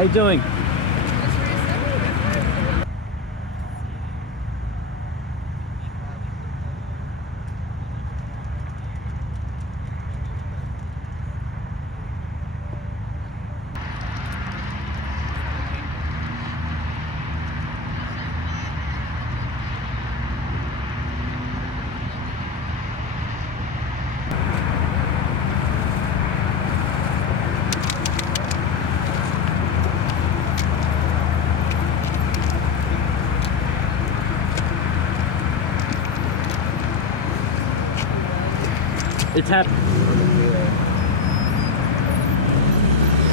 How you doing? It's happening.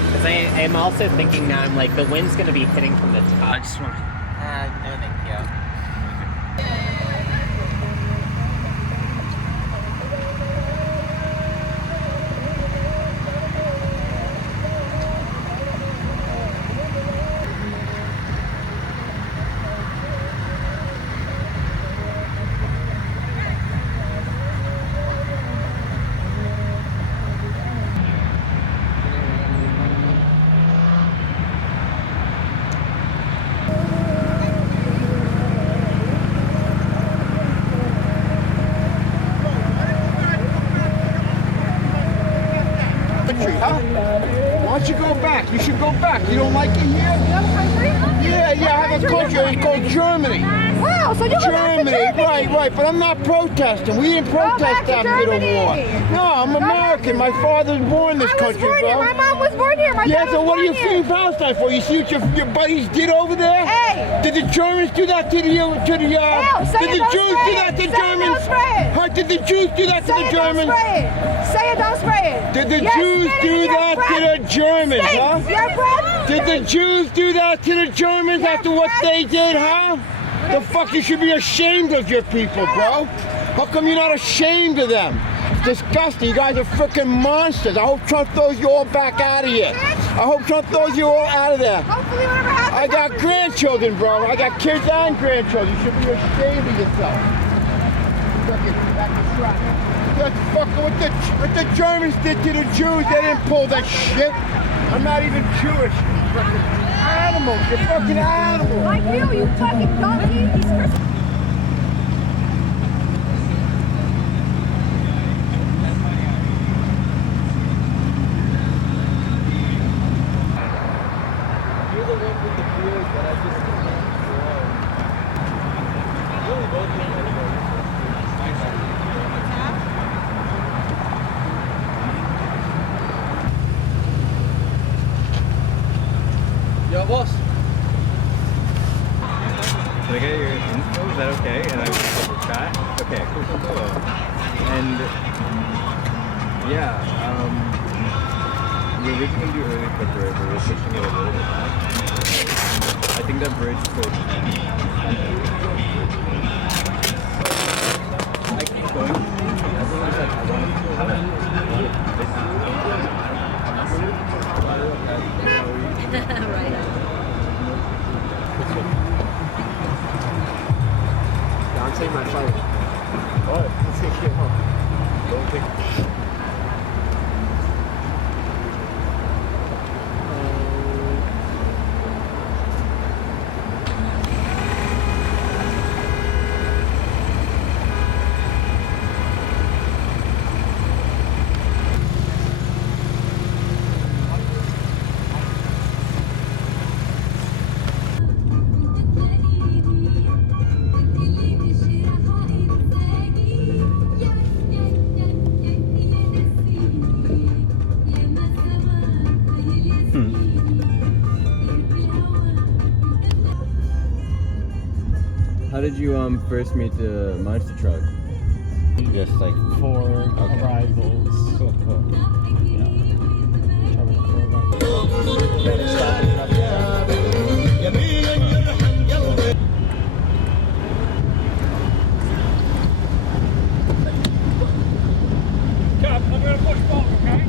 Because I'm also thinking now, I'm like, the wind's going to be hitting from the top. I just want. No, thank you. Huh? Why don't you go back? You should go back. You don't like it here? You have a country? Yeah, I have a country. It's called Germany. Wow, so you go back to Germany. Right. But I'm not protesting. We didn't protest that middle war. No, I'm American. My father was born in this country, bro. My mom was born here. My dad so was what are born you here. feeling Palestine for? You see what your buddies did over there? Hey. Did the Germans do that to the Ew, did the Jews do that to the Germans? Huh? Did the Jews do that to the Germans? Say it, don't spray it. Did the Jews do that to the Germans, huh? Your breath? Did the Jews do that to the Germans after what they did, huh? The fuck, you should be ashamed of your people, bro. How come you're not ashamed of them? It's disgusting. You guys are freaking monsters. I hope Trump throws you all back out of here. I hope Trump throws you all out of there. Hopefully whatever happens. I got grandchildren, bro. I got kids and grandchildren. You should be ashamed of yourself. That's fucking what the Germans did to the Jews. They didn't pull that shit. I'm not even Jewish. You fucking animals. You're fucking animals. Like you fucking donkey. These Christmas. Yo, boss. Can I get your info? Is that okay? And I will chat? Okay, cool. And yeah, we were going to do early February, but we're pushing it a little bit back. I think that bridge could. I keep going. Everyone's like, I want to have it. Right on. I'm taking my flight. What? Let's get home. Don't take. How did you first meet the monster truck? Just like 4 arrivals. Cool. I'm gonna push back, okay?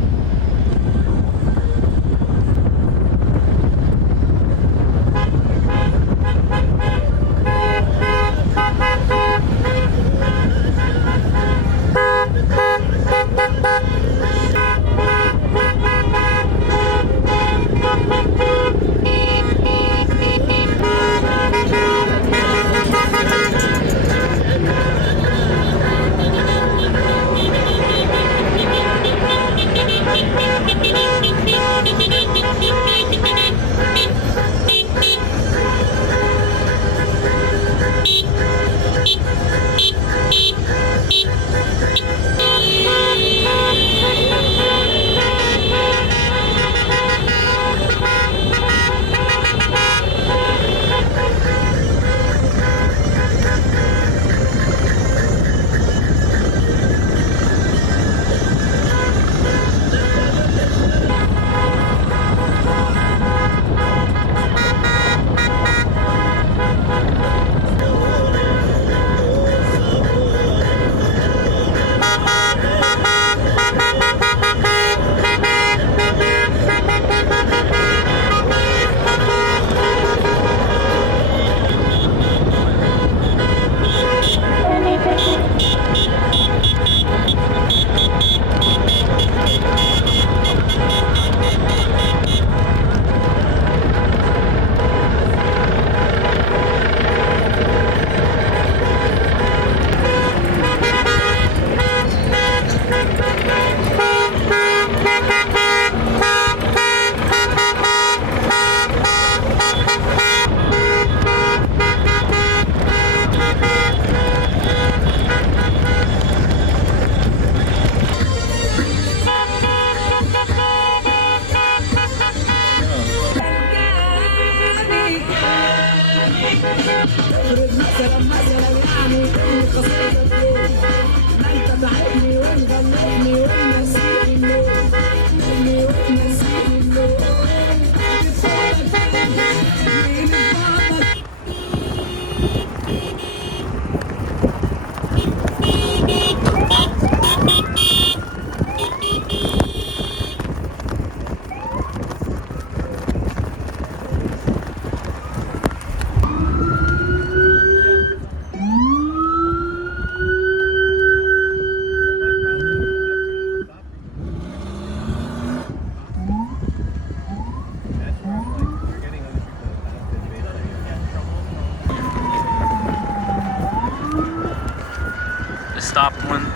top one.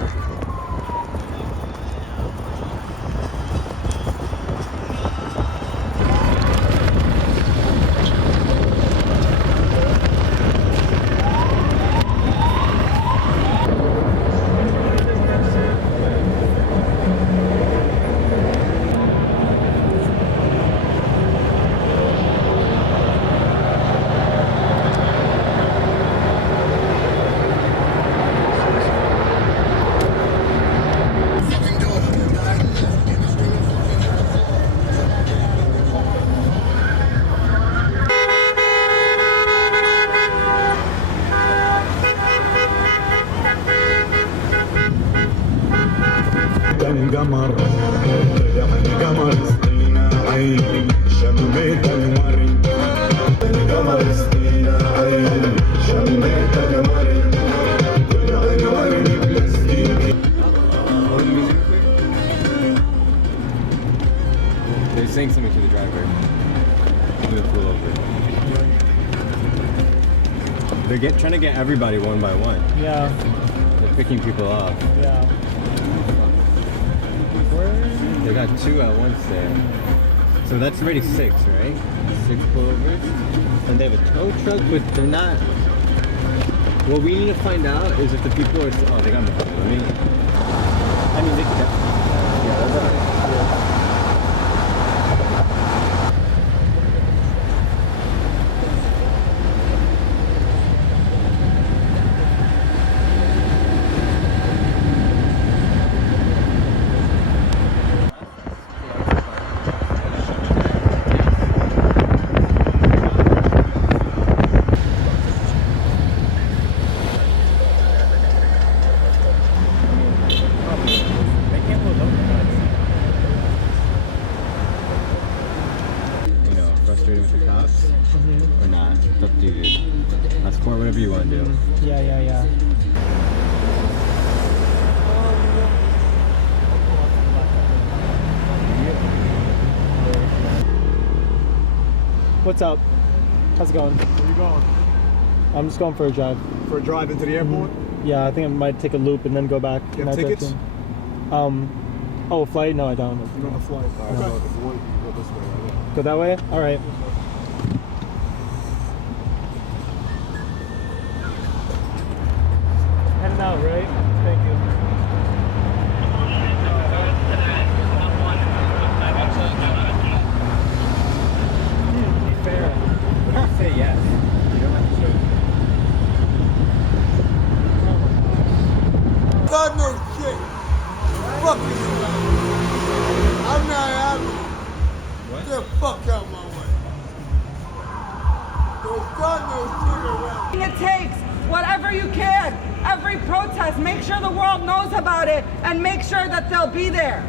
القمر القمر سطينا عين شميت الورد القمر سطينا عين شميت الورد طلع الورد بلاستيكي. They're saying something to the driver. I'm gonna pull over. They're trying to get everybody one by one. Yeah. They're picking people off. Yeah. They got 2 at once there. So that's already 6, right? 6 pullovers. And they have a tow truck, but they're not. What we need to find out is if the people are. Oh, they got me. I mean, they could definitely. Yeah, that's alright. Frustrated with the cops or not? It's up to you, dude. That's court, whatever you want to do. Yeah. What's up? How's it going? Where you going? I'm just going for a drive. For a drive into the airport? Yeah, I think I might take a loop and then go back. You have tickets? Oh, a flight? No, I don't. You're on a flight. Okay. Go this way, right? Go that way? All right. Heading out, right? Thank you. Be fair. Say yes. You don't have to say. God knows shit. Fuck you. I'm not happy. What? Get the fuck out my way. There's God knows shit around. It takes whatever you can. Every protest, make sure the world knows about it and make sure that they'll be there.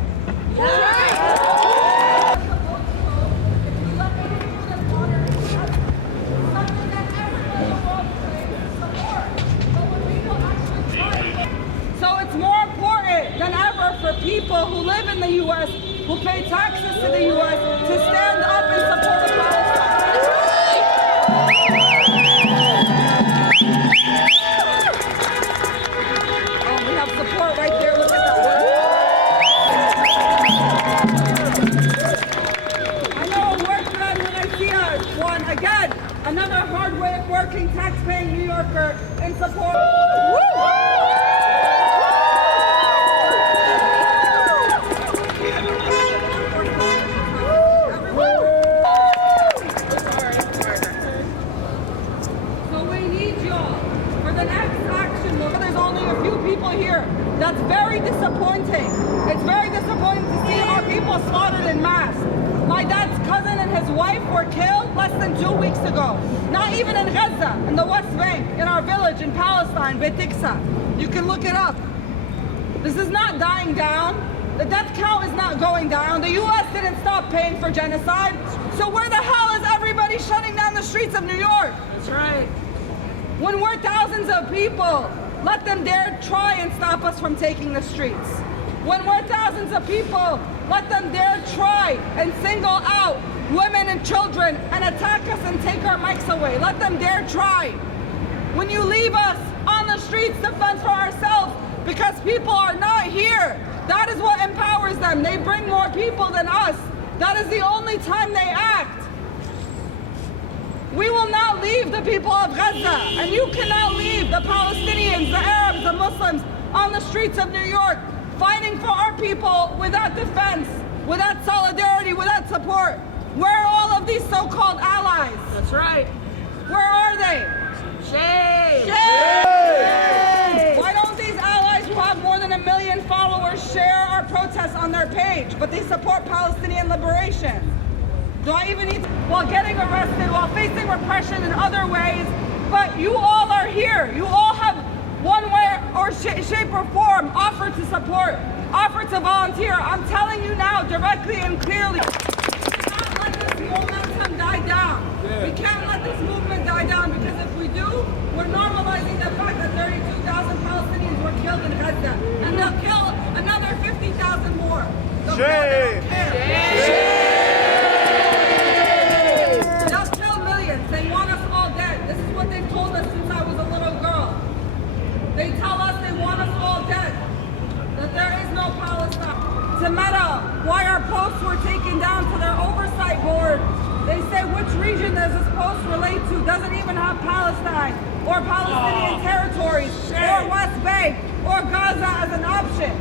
So it's more important than ever for people who live in the U.S., who pay taxes to the U.S., to stand up and support Palestine. Oh, we have support right there. Look at that. I know a workman when I see one. Again, another hard-working, tax-paying New Yorker in support. Here. That's very disappointing. It's very disappointing to see our people slaughtered in mass. My dad's cousin and his wife were killed less than 2 weeks ago. Not even in Gaza, in the West Bank, in our village in Palestine, Betiksa. You can look it up. This is not dying down. The death count is not going down. The U.S. didn't stop paying for genocide. So where the hell is everybody shutting down the streets of New York? That's right. When we're thousands of people, let them dare try and stop us from taking the streets. When we're thousands of people, let them dare try and single out women and children and attack us and take our mics away. Let them dare try. When you leave us on the streets to fend for ourselves because people are not here. That is what empowers them. They bring more people than us. That is the only time they act. We will not leave the people of Gaza, and you cannot leave the Palestinians, the Arabs, the Muslims on the streets of New York fighting for our people without defense, without solidarity, without support. Where are all of these so-called allies? That's right. Where are they? Shame! Shame! Why don't these allies who have more than 1 million followers share our protests on their page, but they support Palestinian liberation? Do I even need to, while getting arrested, while facing repression in other ways, but you all are here. You all have one way or shape or form offered to support, offered to volunteer. I'm telling you now directly and clearly, we cannot let this momentum die down. We can't let this movement die down, because if we do, we're normalizing the fact that 32,000 Palestinians were killed in Gaza, and they'll kill another 50,000 more. They'll kill millions. They want us all dead. This is what they've told us since I was a little girl. They tell us they want us all dead, that there is no Palestine. To Meta, why our posts were taken down to their oversight board, they say which region does this post relate to? Doesn't even have Palestine or Palestinian territories or West Bank or Gaza as an option.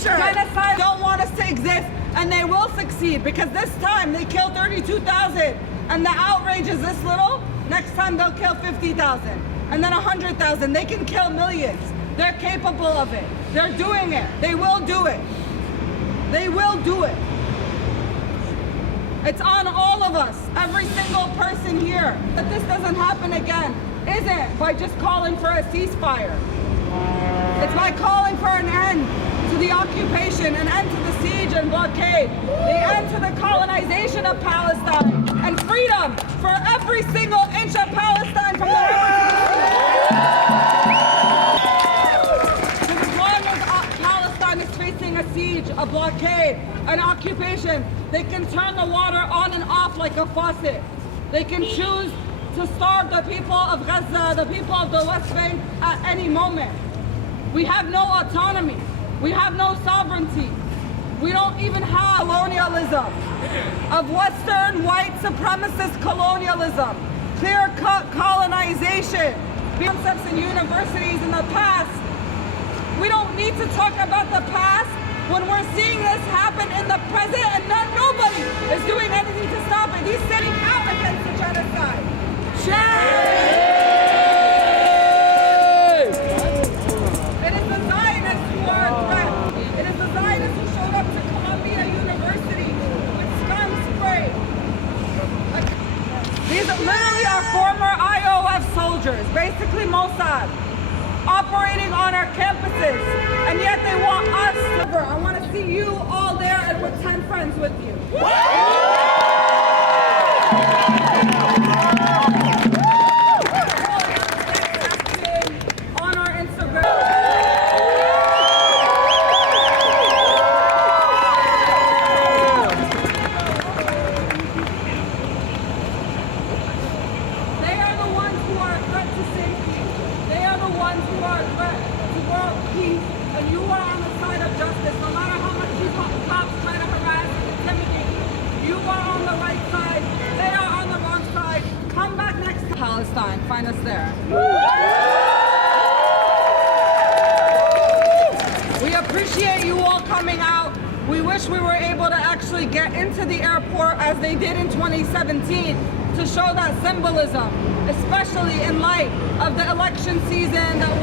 Genocide don't want us to exist, and they will succeed, because this time they killed 32,000 and the outrage is this little. Next time they'll kill 50,000 and then 100,000. They can kill millions. They're capable of it. They're doing it. They will do it. They will do it. It's on all of us, every single person here, that this doesn't happen again isn't by just calling for a ceasefire. It's by calling for an end to the occupation, an end to the siege and blockade, the end to the colonization of Palestine, and freedom for every single inch of Palestine from the river to the sea. As long as Palestine is facing a siege, a blockade, an occupation, they can turn the water on and off like a faucet. They can choose to starve the people of Gaza, the people of the West Bank at any moment. We have no autonomy. We have no sovereignty. We don't even have colonialism, of Western white supremacist colonialism, clear-cut colonization, concepts in universities in the past. We don't need to talk about the past when we're seeing this happen in the present, and nobody is doing anything to stop it. He's sitting out against the genocide. Shame! It is the Zionists who are a threat. It is the Zionists who showed up to Columbia University with scum spray. These literally are former IOF soldiers, basically Mossad, operating on our campuses, and yet they want us to. I want to see you all there and with 10 friends with you. On our Instagram. They are the ones who are a threat to safety. They are the ones who are a threat to world peace, and you are on the side of justice. No matter how much these cops try to harass and intimidate you, you are on the right side. They are on the wrong side. Come back next to Palestine. Find us there. We appreciate you all coming out. We wish we were able to actually get into the airport as they did in 2017 to show that symbolism, especially in light of the election season that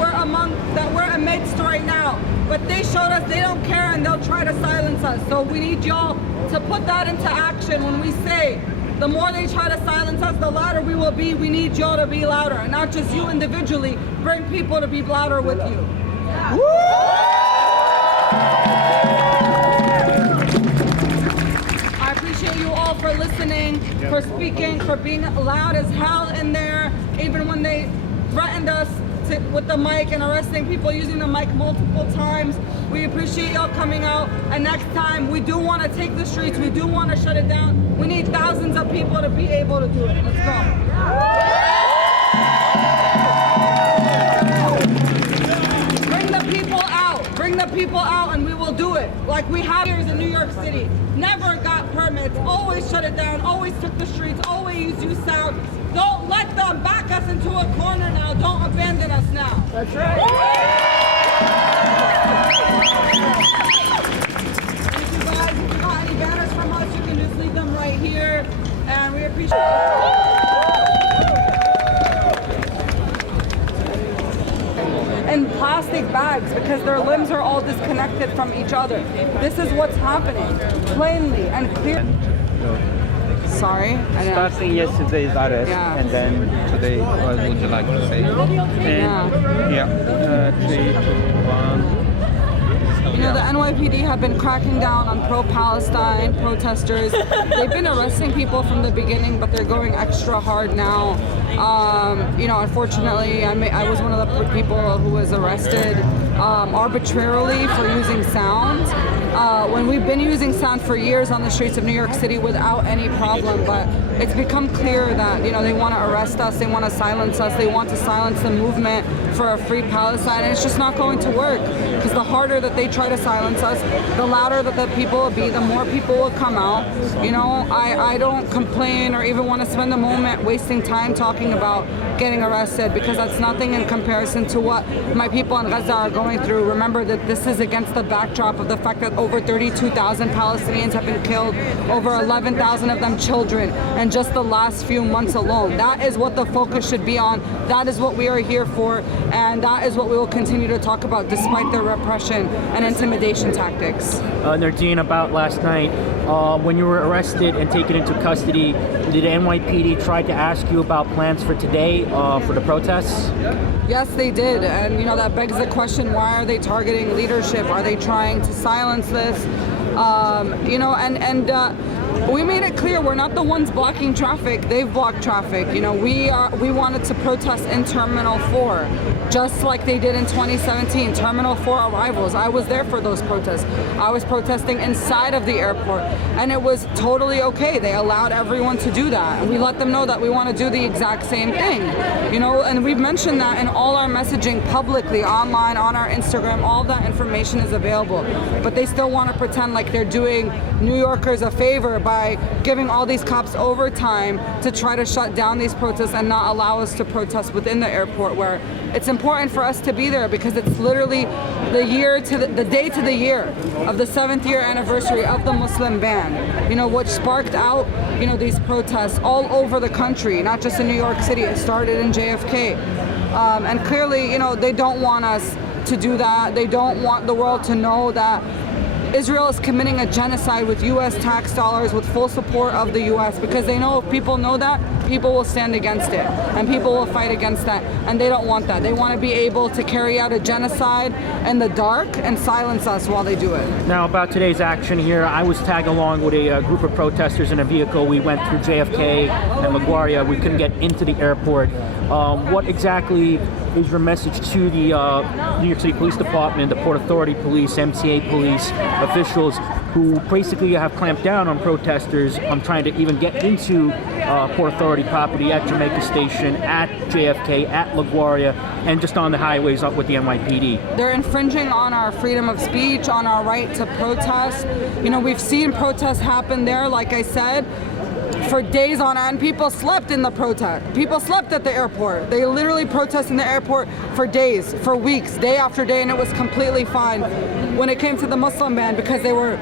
we're amidst right now. But they showed us they don't care, and they'll try to silence us. So we need y'all to put that into action when we say the more they try to silence us, the louder we will be. We need y'all to be louder, and not just you individually. Bring people to be louder with you. I appreciate you all for listening, for speaking, for being loud as hell in there, even when they threatened us with the mic and arresting people using the mic multiple times. We appreciate y'all coming out, and next time we do want to take the streets, we do want to shut it down. We need thousands of people to be able to do it. Let's go. it. Like we have here in New York City. Never got permits, always shut it down, always took the streets, always use sound. Don't let them back us into a corner now. Don't abandon us now. That's right. Thank you guys. If you got any banners from us, you can just leave them right here. And we appreciate in plastic bags because their limbs are all disconnected from each other. This is what's happening, plainly and clear. Sorry? Starting yesterday's arrest, Yeah. and then today, what would you like to say? Yeah. 3, 2, 1. You know, the NYPD have been cracking down on pro-Palestine protesters. They've been arresting people from the beginning, but they're going extra hard now. You know, unfortunately, I was one of the people who was arrested arbitrarily for using sound. When we've been using sound for years on the streets of New York City without any problem, but it's become clear that, you know, they want to arrest us, they want to silence us, they want to silence the movement for a free Palestine, and it's just not going to work. Because the harder that they try to silence us, the louder that the people will be, the more people will come out. You know, I don't complain or even want to spend a moment wasting time talking about getting arrested, because that's nothing in comparison to what my people in Gaza are going through. Remember that this is against the backdrop of the fact that over 32,000 Palestinians have been killed, over 11,000 of them children, in just the last few months alone. That is what the focus should be on. That is what we are here for, and that is what we will continue to talk about despite the repression and intimidation tactics. Neerden, about last night, when you were arrested and taken into custody, did NYPD try to ask you about plans for today for the protests? Yes, they did, and you know that begs the question: why are they targeting leadership? Are they trying to silence this? You know, and we made it clear we're not the ones blocking traffic. They've blocked traffic. You know, we wanted to protest in Terminal 4, just like they did in 2017. Terminal 4 arrivals. I was there for those protests. I was protesting inside of the airport, and it was totally okay. They allowed everyone to do that, and we let them know that we want to do the exact same thing. You know, and we've mentioned that in all our messaging publicly, online, on our Instagram. All of that information is available, but they still want to pretend like they're doing New Yorkers a favor by giving all these cops overtime to try to shut down these protests and not allow us to protest within the airport, where it's important for us to be there because it's literally the day to the year of the 7th year anniversary of the Muslim ban, you know, which sparked out, you know, these protests all over the country, not just in New York City. It started in JFK. And clearly, you know, they don't want us to do that. They don't want the world to know that Israel is committing a genocide with U.S. tax dollars with full support of the U.S. because they know if people know that, people will stand against it and people will fight against that, and they don't want that. They want to be able to carry out a genocide in the dark and silence us while they do it. Now, about today's action here, I was tagged along with a group of protesters in a vehicle. We went through JFK and LaGuardia. We couldn't get into the airport. What exactly is your message to the New York City Police Department, the Port Authority Police, MTA Police officials who basically have clamped down on protesters trying to even get into Port Authority property at Jamaica Station, at JFK, at LaGuardia, and just on the highways up with the NYPD? They're infringing on our freedom of speech, on our right to protest. You know, we've seen protests happen there, like I said, for days on end. People slept in the protest. People slept at the airport. They literally protested in the airport for days, for weeks, day after day, and it was completely fine when it came to the Muslim ban because they were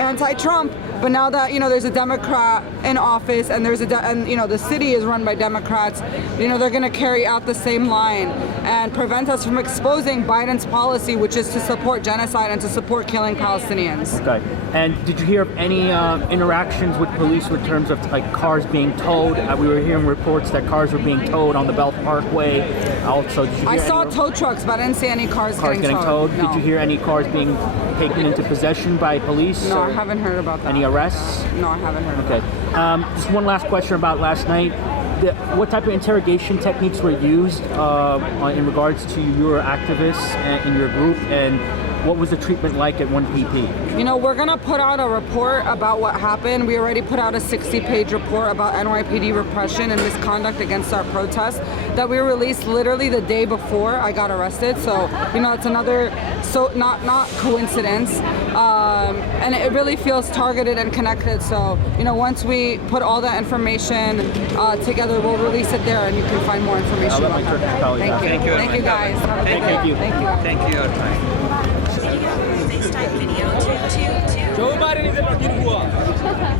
anti-Trump. But now that, you know, there's a Democrat in office and and you know, the city is run by Democrats, you know, they're going to carry out the same line and prevent us from exposing Biden's policy, which is to support genocide and to support killing Palestinians. Okay. And did you hear of any interactions with police in terms of like cars being towed? We were hearing reports that cars were being towed on the Belt Parkway. Also, did you hear I saw tow trucks, but I didn't see any cars getting towed. No. Did you hear any cars being taken into possession by police? No, I haven't heard about that. Any arrests? No, I haven't heard about that. Okay. Just one last question about last night. What type of interrogation techniques were used in regards to your activists in your group, and What was the treatment like at 1PP? You know, we're gonna put out a report about what happened. We already put out a 60-page report about NYPD repression and misconduct against our protest that we released literally the day before I got arrested. So, you know, it's another not coincidence. And it really feels targeted and connected. So, you know, once we put all that information together, we'll release it there and you can find more information about that. Thank you. Thank you guys. Have a good day. Thank you. Thank you.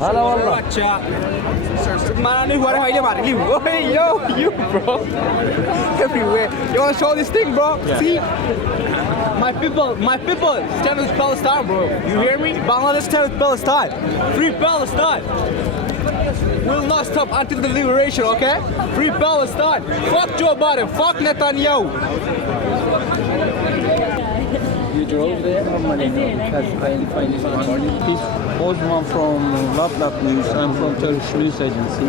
هلا والله Man, you bro everywhere. You wanna show this thing, bro? Yeah. See, my people stand with Palestine, bro. You hear me? Bangladesh stand with Palestine. Free Palestine. Will not stop until the liberation, okay? Free Palestine. Fuck Joe Biden. Fuck Netanyahu. You drove there? Because I find this one. Usman from Love News. I'm from Turkish news agency.